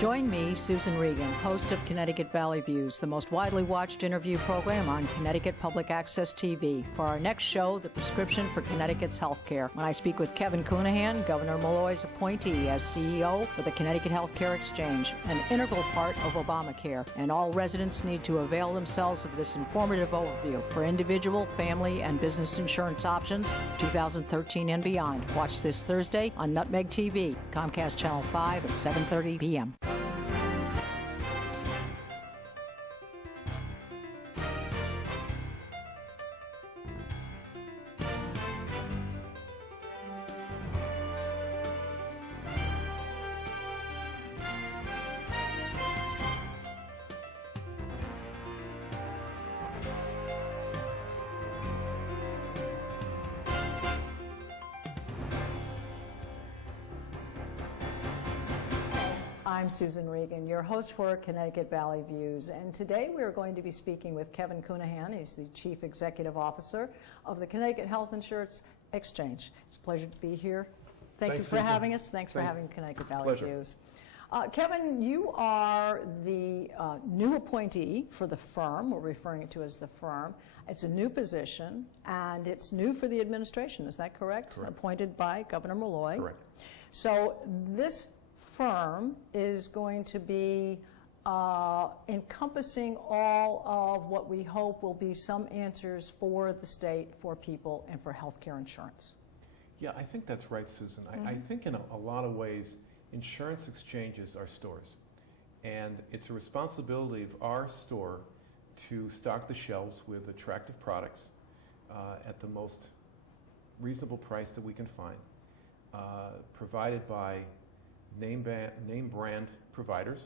Join me, Susan Regan, host of Connecticut Valley Views, the most widely watched interview program on Connecticut Public Access TV, for our next show, The Prescription for Connecticut's Healthcare, when I speak with Kevin Counihan, Governor Malloy's appointee as CEO for the Connecticut Healthcare Exchange, an integral part of Obamacare. And all residents need to avail themselves of this informative overview for individual, family, and business insurance options 2013 and beyond. Watch this Thursday on Nutmeg TV, Comcast Channel 5 at 7:30 p.m. I'm Susan Regan, your host for Connecticut Valley Views, and today we are going to be speaking with Kevin Counihan. He's the Chief Executive Officer of the Connecticut Health Insurance Exchange. It's a pleasure to be here. Thank you for having us. Thanks for having Connecticut Valley Views. Kevin, you are the new appointee for the firm. We're referring to it as the firm. It's a new position, and it's new for the administration. Is that correct? Correct. Appointed by Governor Malloy. Correct. So this firm is going to be encompassing all of what we hope will be some answers for the state, for people, and for healthcare insurance. Yeah, I think that's right, Susan. I think in a lot of ways, insurance exchanges are stores. And it's a responsibility of our store to stock the shelves with attractive products at the most reasonable price that we can find, provided by name brand providers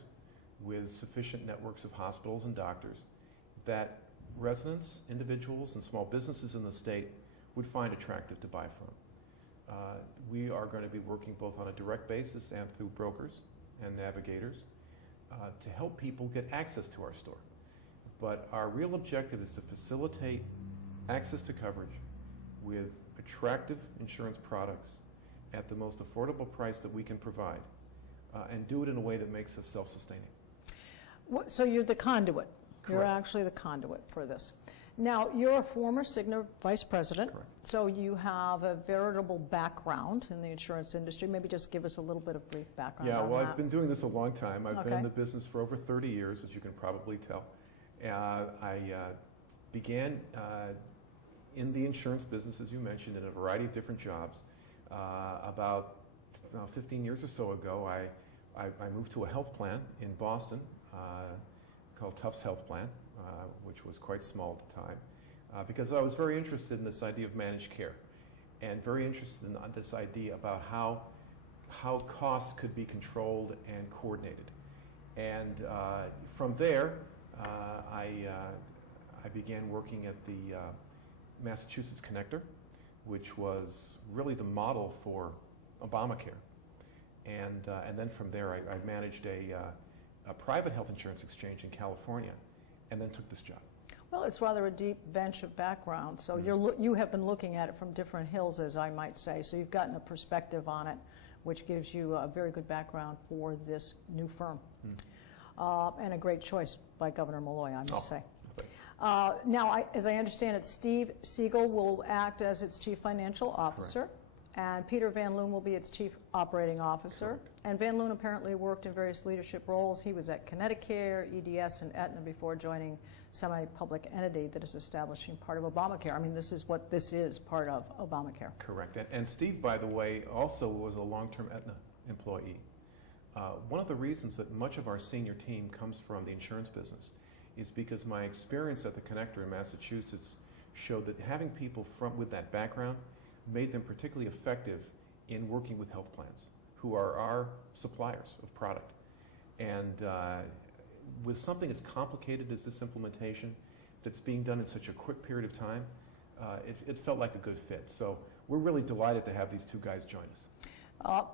with sufficient networks of hospitals and doctors that residents, individuals, and small businesses in the state would find attractive to buy from. We are going to be working both on a direct basis and through brokers and navigators to help people get access to our store. But our real objective is to facilitate access to coverage with attractive insurance products at the most affordable price that we can provide, and do it in a way that makes us self-sustaining. So you're the conduit. Correct. You're actually the conduit for this. Now, you're a former Cigna vice president. Correct. So you have a veritable background in the insurance industry. Maybe just give us a little bit of brief background on that. I've been doing this a long time. I've been in the business for over 30 years, as you can probably tell. I began in the insurance business, as you mentioned, in a variety of different jobs. About 15 years or so ago, I moved to a health plan in Boston called Tufts Health Plan, which was quite small at the time, because I was very interested in this idea of managed care and very interested in this idea about how costs could be controlled and coordinated. And from there, I began working at the Massachusetts Connector, which was really the model for Obamacare. And then from there, I managed a private health insurance exchange in California, and then took this job. Well, it's rather a deep bench of background. So you have been looking at it from different hills, as I might say. So you've gotten a perspective on it, which gives you a very good background for this new firm. And a great choice by Governor Malloy, I must say. Now, as I understand it, Steve Siegel will act as its Chief Financial Officer. Correct. And Peter Van Loon will be its Chief Operating Officer. Correct. And Van Loon apparently worked in various leadership roles. He was at Connecticut, EDS, and Aetna before joining semi-public entity that is establishing part of Obamacare. I mean, this is what this is, part of Obamacare. Correct. And Steve, by the way, also was a long-term Aetna employee. One of the reasons that much of our senior team comes from the insurance business is because my experience at the Connector in Massachusetts showed that having people with that background made them particularly effective in working with health plans, who are our suppliers of product. And with something as complicated as this implementation that's being done in such a quick period of time, it felt like a good fit. So we're really delighted to have these two guys join us.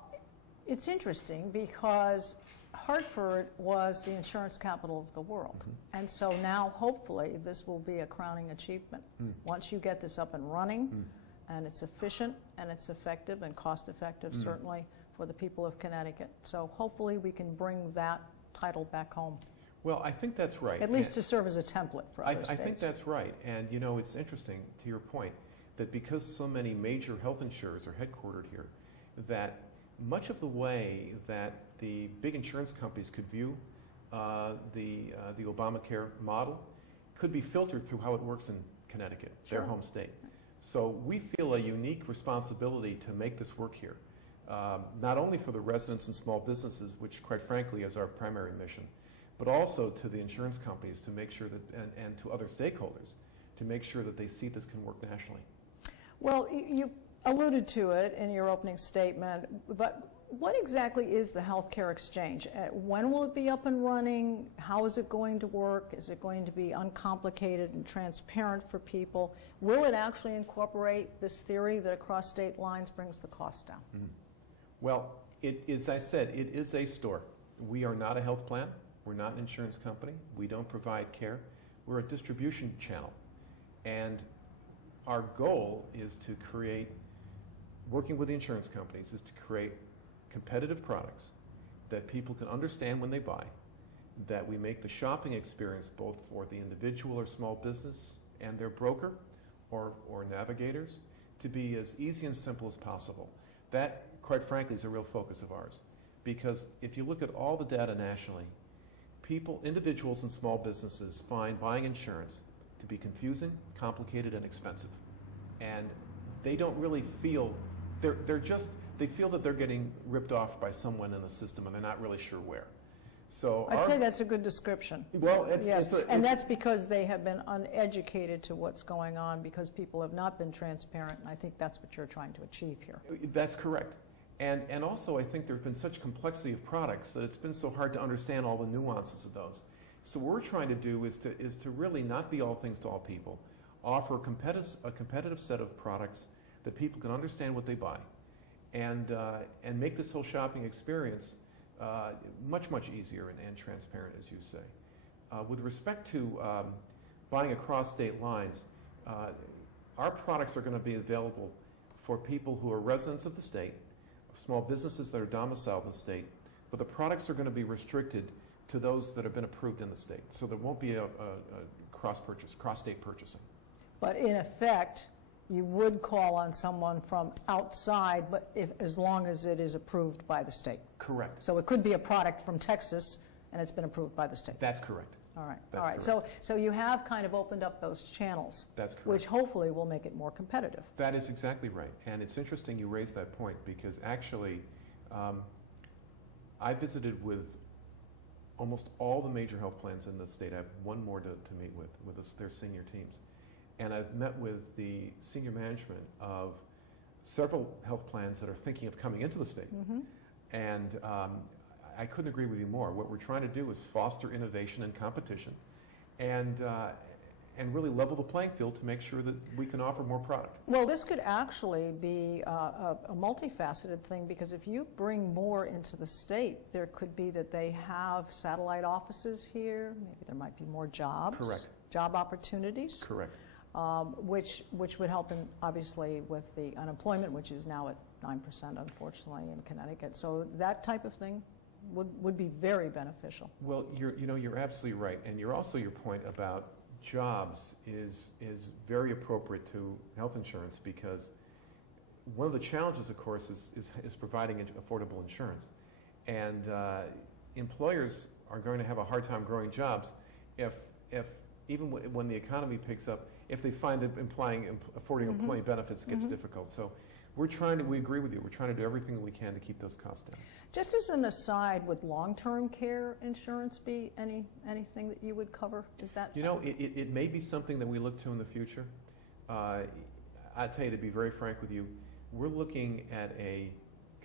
It's interesting because Hartford was the insurance capital of the world. And so now, hopefully, this will be a crowning achievement. Once you get this up and running, and it's efficient, and it's effective, and cost-effective, certainly, for the people of Connecticut. So hopefully we can bring that title back home. Well, I think that's right. At least to serve as a template for other states. I think that's right. And, you know, it's interesting, to your point, that because so many major health insurers are headquartered here, that much of the way that the big insurance companies could view the Obamacare model could be filtered through how it works in Connecticut, Sure. their home state. So we feel a unique responsibility to make this work here, not only for the residents and small businesses, which quite frankly is our primary mission, but also to the insurance companies to make sure that, and to other stakeholders, to make sure that they see this can work nationally. Well, you alluded to it in your opening statement, but what exactly is the healthcare exchange? When will it be up and running? How is it going to work? Is it going to be uncomplicated and transparent for people? Will it actually incorporate this theory that across state lines brings the cost down? Mm-hmm. Well, as I said, it is a store. We are not a health plan. We're not an insurance company. We don't provide care. We're a distribution channel. And our goal is to create, working with the insurance companies, is to create competitive products that people can understand when they buy, that we make the shopping experience both for the individual or small business and their broker or navigators to be as easy and simple as possible. That, quite frankly, is a real focus of ours. Because if you look at all the data nationally, people, individuals and small businesses find buying insurance to be confusing, complicated, and expensive. And they don't really feel, they feel that they're getting ripped off by someone in the system and they're not really sure where. So I'd say that's a good description. Well, and that's because they have been uneducated to what's going on because people have not been transparent, and I think that's what you're trying to achieve here. That's correct. And also I think there's been such complexity of products that it's been so hard to understand all the nuances of those. So what we're trying to do is to really not be all things to all people, offer a competitive set of products that people can understand what they buy, and make this whole shopping experience much, much easier and transparent, as you say. With respect to buying across state lines, our products are going to be available for people who are residents of the state, small businesses that are domiciled in the state, but the products are going to be restricted to those that have been approved in the state. So there won't be a cross-state purchasing. But in effect, you would call on someone from outside, but as long as it is approved by the state. Correct. So it could be a product from Texas, and it's been approved by the state. That's correct. All right. That's all right. correct. So you have kind of opened up those channels. That's correct. Which hopefully will make it more competitive. That is exactly right. And it's interesting you raised that point because actually I visited with almost all the major health plans in the state. I have one more to meet with their senior teams. And I've met with the senior management of several health plans that are thinking of coming into the state. Mm-hmm. And I couldn't agree with you more. What we're trying to do is foster innovation and competition and really level the playing field to make sure that we can offer more product. Well, this could actually be a multifaceted thing because if you bring more into the state, there could be that they have satellite offices here. Maybe there might be more jobs. Correct. Job opportunities. Correct. Which would help, obviously, with the unemployment, which is now at 9%, unfortunately, in Connecticut. So that type of thing would be very beneficial. Well, you're absolutely right, and your point about jobs is very appropriate to health insurance because one of the challenges, of course, is providing affordable insurance, and employers are going to have a hard time growing jobs if even when the economy picks up, if they find that affording employee benefits gets difficult. So we agree with you, we're trying to do everything that we can to keep those costs down. Just as an aside, would long-term care insurance be anything that you would cover? Is that? It may be something that we look to in the future. I'll tell you, to be very frank with you, we're looking at a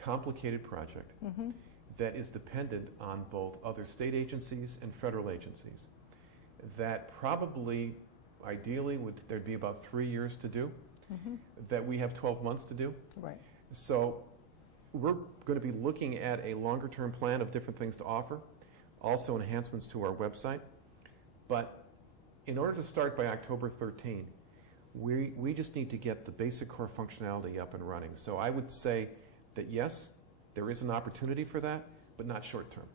complicated project that is dependent on both other state agencies and federal agencies. That probably, ideally, there'd be about 3 years to do, that we have 12 months to do. Right. So we're going to be looking at a longer-term plan of different things to offer, also enhancements to our website. But in order to start by October 13, we just need to get the basic core functionality up and running. So I would say that yes, There is an opportunity for that, but not short term.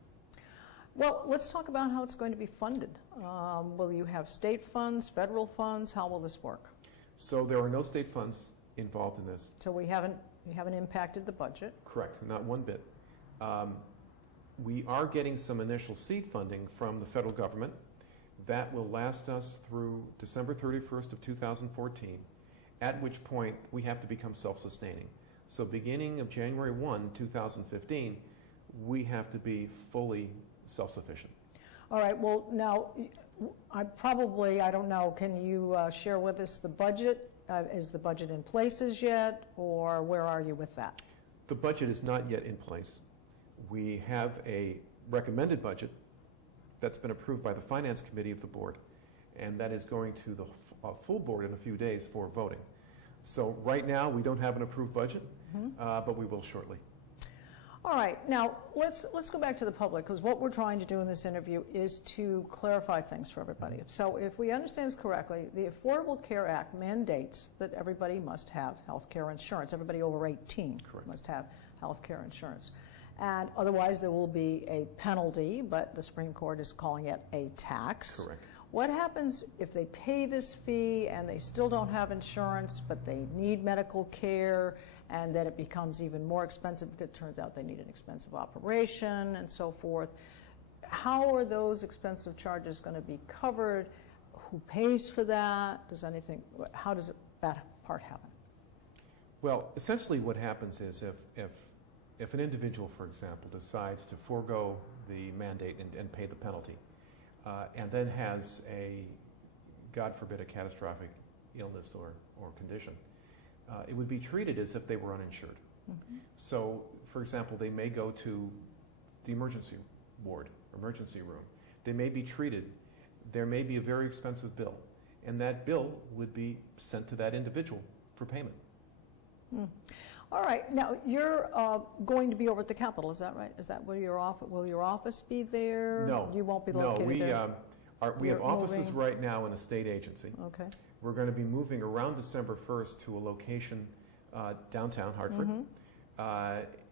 Well, let's talk about how it's going to be funded. Will you have state funds, federal funds? How will this work? So there are no state funds involved in this. So we haven't impacted the budget. Correct, not one bit. We are getting some initial seed funding from the federal government. That will last us through December 31st of 2014, at which point we have to become self-sustaining. So beginning of January 1, 2015, we have to be fully self-sufficient. All right, well, now, I don't know, can you share with us the budget? Is the budget in places yet, or where are you with that? The budget is not yet in place. We have a recommended budget that's been approved by the Finance Committee of the board, and that is going to the full board in a few days for voting. So right now, we don't have an approved budget, but we will shortly. All right, now let's go back to the public, because what we're trying to do in this interview is to clarify things for everybody. So if we understand this correctly, the Affordable Care Act mandates that everybody must have health care insurance. Everybody over 18 Correct. must have health care insurance. And otherwise there will be a penalty, but the Supreme Court is calling it a tax. Correct. What happens if they pay this fee and they still don't have insurance, but they need medical care, and then it becomes even more expensive because it turns out they need an expensive operation and so forth? How are those expensive charges going to be covered? Who pays for that? How does that part happen? Well, essentially what happens is if an individual, for example, decides to forego the mandate and pay the penalty, and then has God forbid, a catastrophic illness or condition, it would be treated as if they were uninsured. So, for example, they may go to the emergency ward, emergency room. They may be treated. There may be a very expensive bill, and that bill would be sent to that individual for payment. All right. Now, you're going to be over at the Capitol, is that right? Is that where your office, will your office be there? No. You won't be located there? No, we have offices moving? right now in a state agency. Okay. We're going to be moving around December 1st to a location downtown Hartford.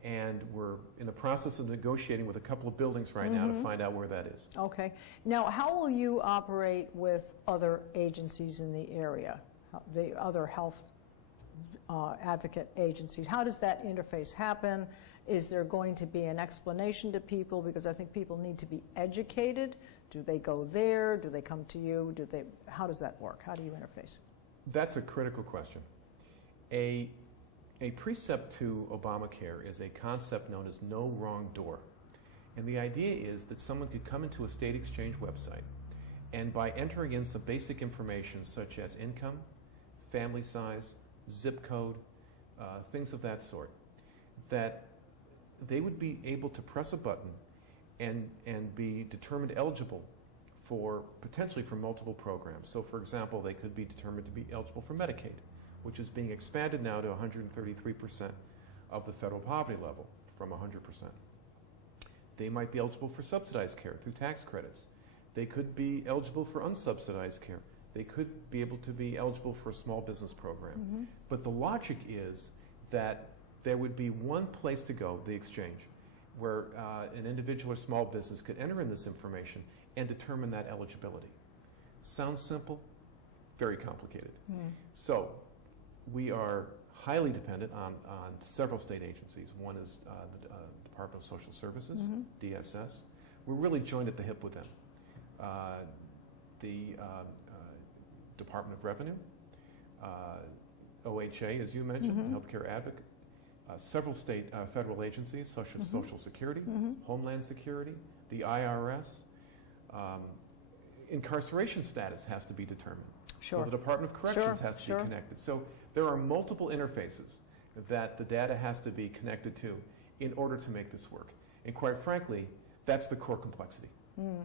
And we're in the process of negotiating with a couple of buildings right now to find out where that is. Okay. Now, how will you operate with other agencies in the area, the other health advocate agencies? How does that interface happen? Is there going to be an explanation to people? Because I think people need to be educated. Do they go there? Do they come to you? How does that work? How do you interface? That's a critical question. A precept to Obamacare is a concept known as no wrong door. And the idea is that someone could come into a state exchange website, and by entering in some basic information such as income, family size, zip code, things of that sort, that they would be able to press a button and be determined eligible potentially for multiple programs. So for example, they could be determined to be eligible for Medicaid, which is being expanded now to 133% of the federal poverty level from 100%. They might be eligible for subsidized care through tax credits. They could be eligible for unsubsidized care. They could be able to be eligible for a small business program. But the logic is that there would be one place to go, the exchange, where an individual or small business could enter in this information and determine that eligibility. Sounds simple, very complicated. So we are highly dependent on several state agencies. One is the Department of Social Services, DSS. We're really joined at the hip with them. The Department of Revenue, OHA, as you mentioned, Healthcare Advocate, several state federal agencies, such as Social Security, Homeland Security, the IRS. Incarceration status has to be determined. So the Department of Corrections has to be connected. So there are multiple interfaces that the data has to be connected to in order to make this work. And quite frankly, that's the core complexity. And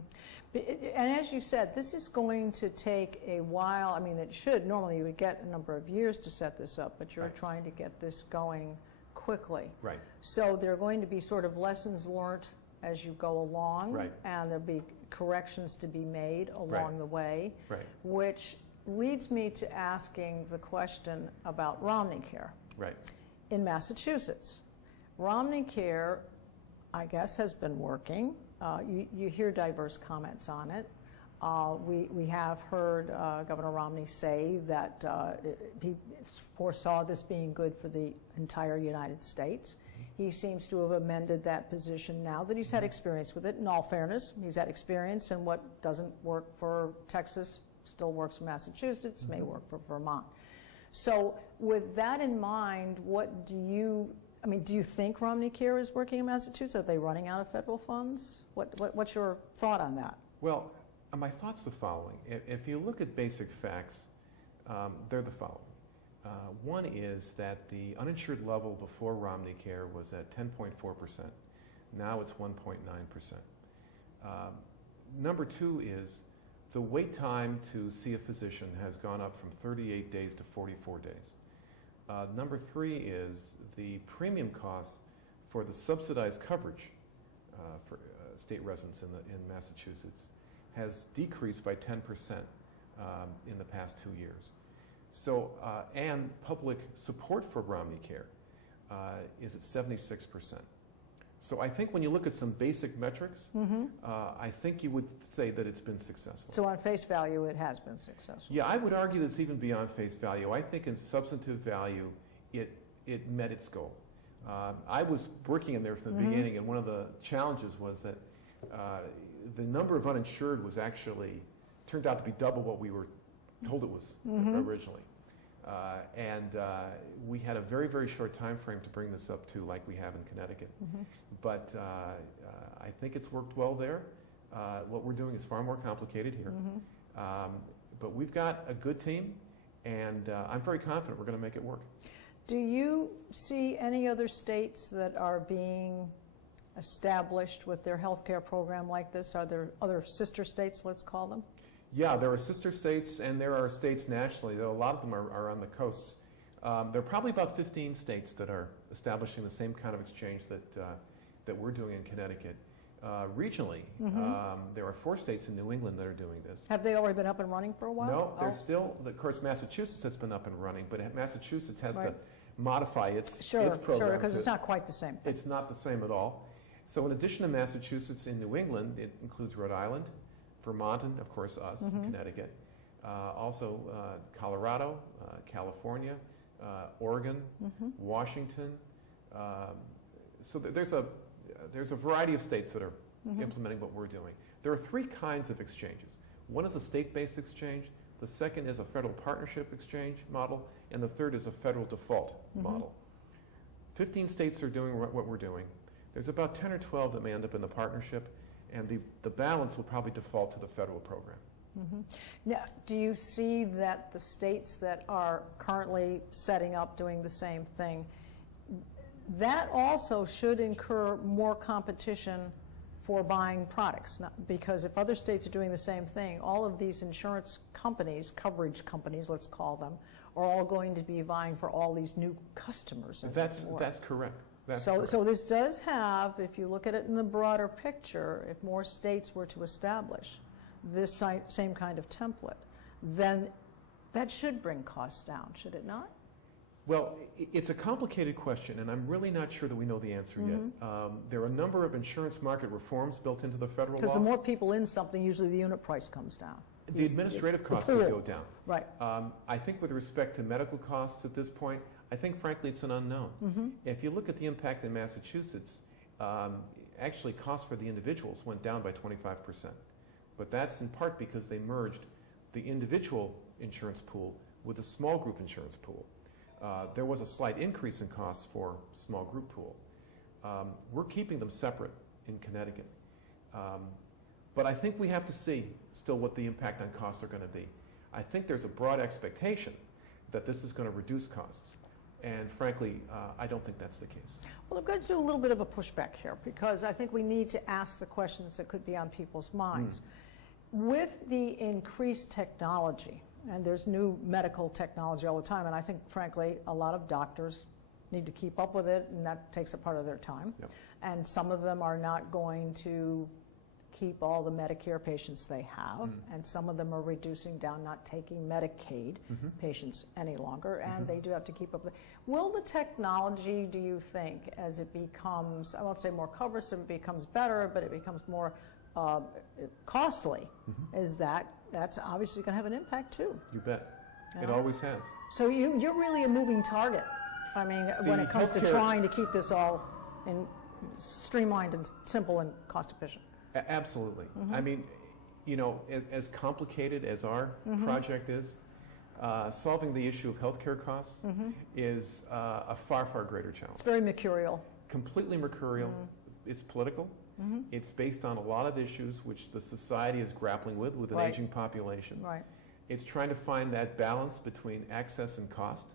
as you said, this is going to take a while. I mean, it should. Normally you would get a number of years to set this up, but you're trying to get this going quickly. Right. So there are going to be sort of lessons learned as you go along, and there'll be corrections to be made along the way, which leads me to asking the question about Romney Care. In Massachusetts, Romneycare, I guess, has been working. You hear diverse comments on it. We have heard Governor Romney say that he foresaw this being good for the entire United States. He seems to have amended that position now that he's had experience with it. In all fairness, he's had experience, and what doesn't work for Texas still works for Massachusetts, may work for Vermont. So with that in mind, what do you think Romneycare is working in Massachusetts? Are they running out of federal funds? What's your thought on that? Well, my thought's the following. If you look at basic facts, they're the following. One is that the uninsured level before Romneycare was at 10.4%. Now it's 1.9%. Number two is the wait time to see a physician has gone up from 38 days to 44 days. Number three is the premium costs for the subsidized coverage for state residents in Massachusetts has decreased by 10% in the past 2 years. So, and public support for Romneycare is at 76%. So I think when you look at some basic metrics, I think you would say that it's been successful. So on face value, it has been successful. Yeah, I would argue that it's even beyond face value. I think in substantive value, it met its goal. I was working in there from the beginning, and one of the challenges was that the number of uninsured was actually, turned out to be double what we were told it was originally. We had a very, very short time frame to bring this up to like we have in Connecticut. But I think it's worked well there. What we're doing is far more complicated here. But we've got a good team, and I'm very confident we're going to make it work. Do you see any other states that are being established with their health care program like this? Are there other sister states, let's call them? Yeah, there are sister states, and there are states nationally, though a lot of them are on the coasts. There are probably about 15 states that are establishing the same kind of exchange that we're doing in Connecticut. Regionally, there are 4 states in New England that are doing this. Have they already been up and running for a while? No, there's still, of course, Massachusetts has been up and running, but Massachusetts has to modify its program. Sure, because it's not quite the same thing. It's not the same at all. So in addition to Massachusetts, in New England, it includes Rhode Island, Vermont, and of course us, Connecticut. Also Colorado, California, Oregon, Washington. So there's a variety of states that are implementing what we're doing. There are 3 kinds of exchanges. One is a state-based exchange. The second is a federal partnership exchange model. And the third is a federal default model. 15 states are doing what we're doing. There's about 10 or 12 that may end up in the partnership, and the balance will probably default to the federal program. Now, do you see that the states that are currently setting up doing the same thing, that also should incur more competition for buying products? Because if other states are doing the same thing, all of these insurance companies, coverage companies, let's call them, are all going to be vying for all these new customers. That's correct. So this does have, if you look at it in the broader picture, if more states were to establish this same kind of template, then that should bring costs down, should it not? Well, it's a complicated question, and I'm really not sure that we know the answer yet. There are a number of insurance market reforms built into the federal law. Because the more people in something, usually the unit price comes down. The administrative costs would go down. Right. I think with respect to medical costs at this point, I think, frankly, it's an unknown. If you look at the impact in Massachusetts, actually costs for the individuals went down by 25%. But that's in part because they merged the individual insurance pool with a small group insurance pool. There was a slight increase in costs for small group pool. We're keeping them separate in Connecticut. But I think we have to see still what the impact on costs are going to be. I think there's a broad expectation that this is going to reduce costs. And frankly, I don't think that's the case. Well, I'm going to do a little bit of a pushback here because I think we need to ask the questions that could be on people's minds. With the increased technology, and there's new medical technology all the time, and I think, frankly, a lot of doctors need to keep up with it, and that takes a part of their time. And some of them are not going to keep all the Medicare patients they have, and some of them are reducing down, not taking Medicaid patients any longer, and they do have to keep up with it. Will the technology, do you think, as it becomes, I won't say more cumbersome, it becomes better, but it becomes more costly, that's obviously going to have an impact too? You bet. It always has. So you're really a moving target, I mean, when it comes to trying to keep this all streamlined and simple and cost efficient. Absolutely. I mean, you know, as complicated as our project is, solving the issue of healthcare costs is a far, far greater challenge. It's very mercurial. Completely mercurial. It's political. It's based on a lot of issues which the society is grappling with an aging population. Right. It's trying to find that balance between access and cost.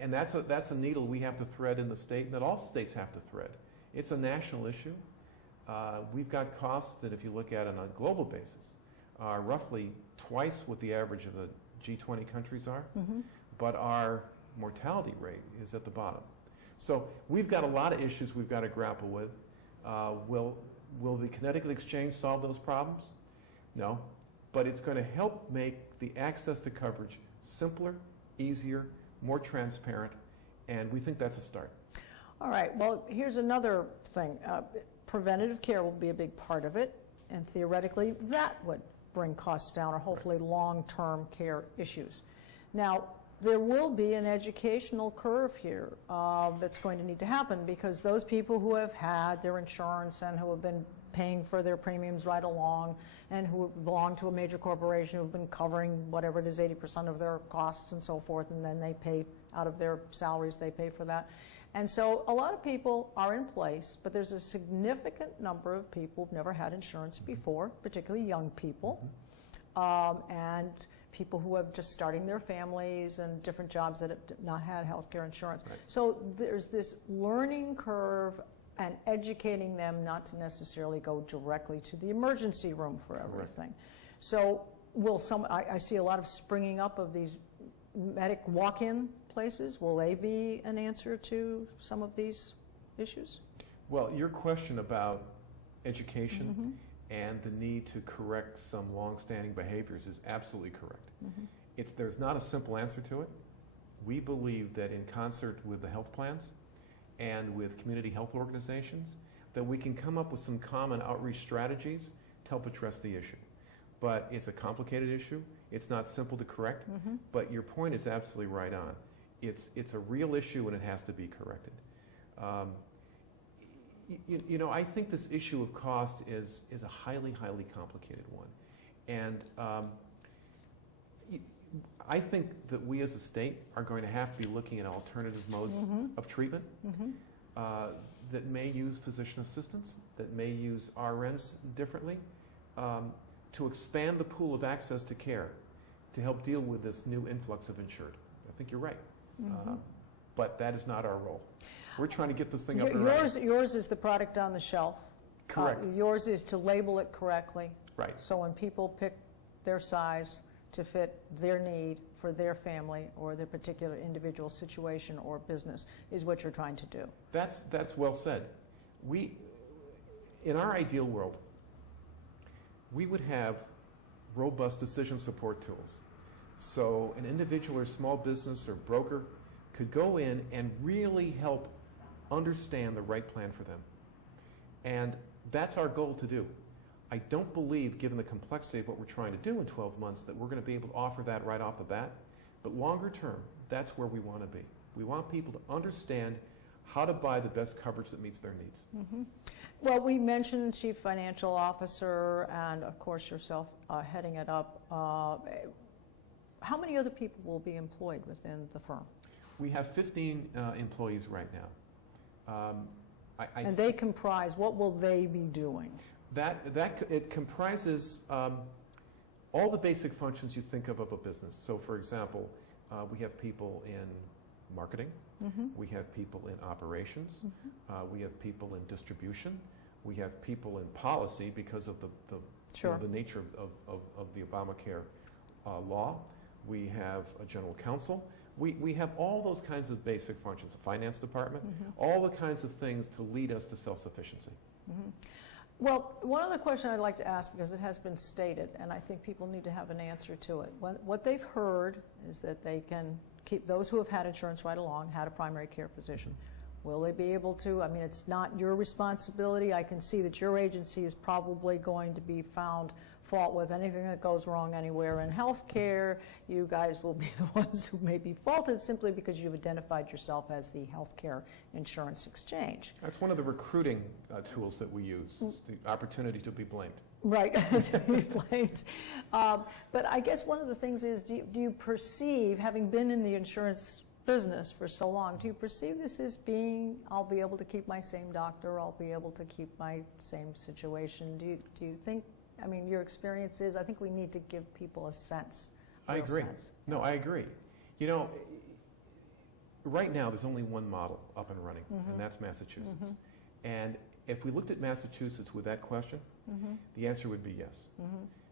And that's a needle we have to thread in the state, and that all states have to thread. It's a national issue. We've got costs that, if you look at it on a global basis, are roughly twice what the average of the G20 countries are, but our mortality rate is at the bottom. So we've got a lot of issues we've got to grapple with. Will the Connecticut Exchange solve those problems? No, but it's going to help make the access to coverage simpler, easier, more transparent, and we think that's a start. All right, well, here's another thing. Preventative care will be a big part of it, and theoretically that would bring costs down, or hopefully long-term care issues. Now, there will be an educational curve here that's going to need to happen, because those people who have had their insurance and who have been paying for their premiums right along, and who belong to a major corporation who've been covering whatever it is, 80% of their costs and so forth, and then they pay out of their salaries, they pay for that. And so a lot of people are in place, but there's a significant number of people who've never had insurance before, particularly young people, and people who are just starting their families and different jobs that have not had health care insurance. Right. So there's this learning curve and educating them not to necessarily go directly to the emergency room for everything. Right. So will I see a lot of springing up of these medic walk-in places. Will they be an answer to some of these issues? Well, your question about education and the need to correct some long-standing behaviors is absolutely correct. There's not a simple answer to it. We believe that in concert with the health plans and with community health organizations, that we can come up with some common outreach strategies to help address the issue. But it's a complicated issue. It's not simple to correct, but your point is absolutely right on. It's a real issue and it has to be corrected. You know, I think this issue of cost is a highly, highly complicated one. And I think that we as a state are going to have to be looking at alternative modes of treatment that may use physician assistants, that may use RNs differently, to expand the pool of access to care to help deal with this new influx of insured. I think you're right. But that is not our role. We're trying to get this thing up and running. Yours is the product on the shelf. Correct. Yours is to label it correctly. Right. So when people pick their size to fit their need for their family or their particular individual situation or business is what you're trying to do. That's well said. In our ideal world, we would have robust decision support tools. So an individual or small business or broker could go in and really help understand the right plan for them. And that's our goal to do. I don't believe, given the complexity of what we're trying to do in 12 months, that we're going to be able to offer that right off the bat. But longer term, that's where we want to be. We want people to understand how to buy the best coverage that meets their needs. Well, we mentioned Chief Financial Officer and, of course, yourself heading it up. How many other people will be employed within the firm? We have 15 employees right now. And they comprise, what will they be doing? It comprises all the basic functions you think of a business. So, for example, we have people in marketing, we have people in operations, we have people in distribution, we have people in policy because of the nature of the Obamacare law. We have a general counsel. We have all those kinds of basic functions, the finance department, all the kinds of things to lead us to self-sufficiency. Well, one other question I'd like to ask, because it has been stated, and I think people need to have an answer to it. What they've heard is that they can keep those who have had insurance right along, had a primary care physician. Will they be able to? I mean, it's not your responsibility. I can see that your agency is probably going to be found fault with anything that goes wrong anywhere in healthcare. You guys will be the ones who may be faulted simply because you've identified yourself as the healthcare insurance exchange. That's one of the recruiting tools that we use, is the opportunity to be blamed. Right, to be blamed. But I guess one of the things is, do you perceive, having been in the insurance business for so long, do you perceive this as being, I'll be able to keep my same doctor, I'll be able to keep my same situation? Do you think, I mean, your experience is, I think we need to give people a sense. I agree. No, I agree. You know, right now there's only one model up and running, and that's Massachusetts. And if we looked at Massachusetts with that question, the answer would be yes.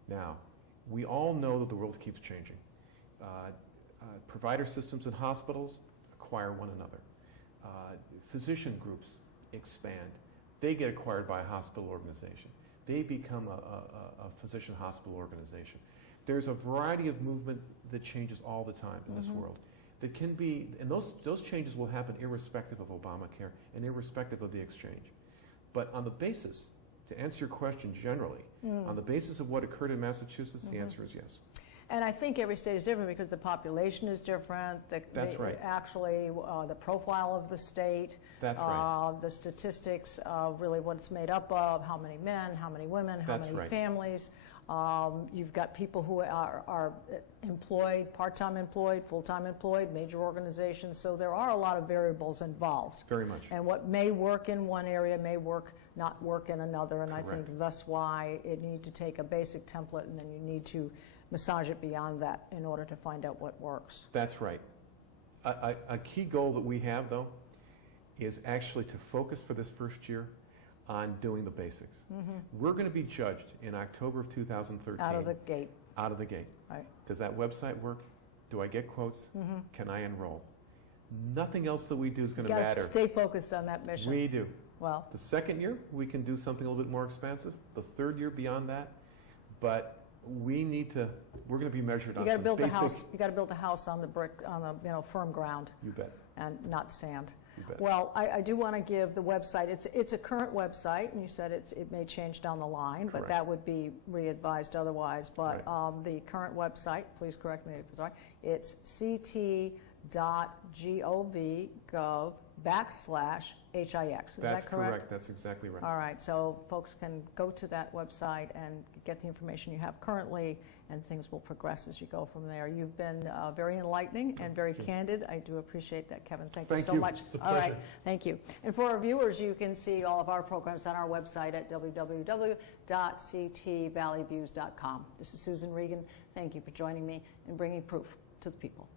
Now, we all know that the world keeps changing. Provider systems in hospitals acquire one another. Physician groups expand. They get acquired by a hospital organization. They become a physician hospital organization. There's a variety of movement that changes all the time in this world. That can be, and those changes will happen irrespective of Obamacare and irrespective of the exchange. But on the basis, to answer your question generally, on the basis of what occurred in Massachusetts, the answer is yes. And I think every state is different because the population is different. That's right. Actually, the profile of the state. That's right. The statistics of really what it's made up of, how many men, how many women, how many families. You've got people who are employed, part-time employed, full-time employed, major organizations. So there are a lot of variables involved. Very much. And what may work in one area may not work in another. And Correct. I think that's why you need to take a basic template and then you need to massage it beyond that in order to find out what works. That's right. A key goal that we have, though, is actually to focus for this first year on doing the basics. We're going to be judged in October of 2013. Out of the gate. Out of the gate. Right. Does that website work? Do I get quotes? Can I enroll? Nothing else that we do is going to matter. Stay focused on that mission. We do. Well, the second year, we can do something a little bit more expansive. The third year, beyond that. But we're going to be measured on some basic. You got to build the house on the brick, on the firm ground. You bet. And not sand. You bet. Well, I do want to give the website. It's a current website, and you said it may change down the line, Correct. but that would be re-advised otherwise. But Right. the current website, please correct me if it's wrong. It's ct.gov/HIX. Is that correct? That's correct. That's exactly right. All right, so folks can go to that website and get the information you have currently, and things will progress as you go from there. You've been very enlightening and very candid. I do appreciate that, Kevin. Thank you so much. It's a all pleasure. right, thank you. And for our viewers, you can see all of our programs on our website at www.ctvalleyviews.com. This is Susan Regan. Thank you for joining me and bringing proof to the people.